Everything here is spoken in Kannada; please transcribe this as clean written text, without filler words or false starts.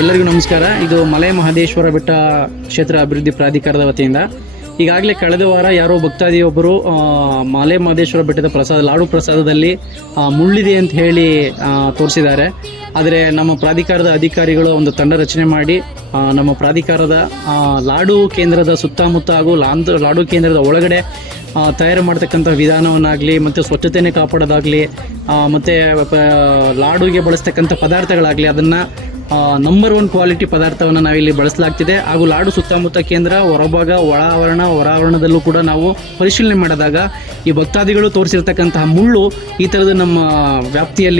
ಎಲ್ಲರಿಗೂ ನಮಸ್ಕಾರ. ಇದು ಮಲೆ ಮಹದೇಶ್ವರ ಬೆಟ್ಟ ಕ್ಷೇತ್ರ ಅಭಿವೃದ್ಧಿ ಪ್ರಾಧಿಕಾರದ ವತಿಯಿಂದ ಈಗಾಗಲೇ ಕಳೆದ ವಾರ ಯಾರೋ ಭಕ್ತಾದಿಯೊಬ್ಬರು ಮಲೆ ಮಹದೇಶ್ವರ ಬೆಟ್ಟದ ಲಾಡು ಪ್ರಸಾದದಲ್ಲಿ ಮುಳ್ಳಿದೆ ಅಂತ ಹೇಳಿ ತೋರಿಸಿದ್ದಾರೆ. ಆದರೆ ನಮ್ಮ ಪ್ರಾಧಿಕಾರದ ಅಧಿಕಾರಿಗಳು ಒಂದು ತಂಡ ರಚನೆ ಮಾಡಿ ನಮ್ಮ ಪ್ರಾಧಿಕಾರದ ಲಾಡು ಕೇಂದ್ರದ ಸುತ್ತಮುತ್ತ ಹಾಗೂ ಲಾಡು ಕೇಂದ್ರದ ಒಳಗಡೆ ತಯಾರು ಮಾಡ್ತಕ್ಕಂಥ ವಿಧಾನವನ್ನಾಗಲಿ ಮತ್ತು ಸ್ವಚ್ಛತೆಯನ್ನು ಕಾಪಾಡೋದಾಗಲಿ ಮತ್ತು ಲಾಡುಗೆ ಬಳಸ್ತಕ್ಕಂಥ ಪದಾರ್ಥಗಳಾಗಲಿ ಅದನ್ನು ನಂಬರ್ 1 ಕ್ವಾಲಿಟಿ ಪದಾರ್ಥವನ್ನು ನಾವಿಲ್ಲಿ ಬಳಸಲಾಗ್ತಿದೆ. ಹಾಗೂ ಲಾಡು ಸುತ್ತಮುತ್ತ ಕೇಂದ್ರ ಹೊರಭಾಗ ಹೊರಾವರಣದಲ್ಲೂ ಕೂಡ ನಾವು ಪರಿಶೀಲನೆ ಮಾಡಿದಾಗ ಈ ಭಕ್ತಾದಿಗಳು ತೋರಿಸಿರ್ತಕ್ಕಂತಹ ಮುಳ್ಳು ಈ ಥರದ ನಮ್ಮ ವ್ಯಾಪ್ತಿಯಲ್ಲಿ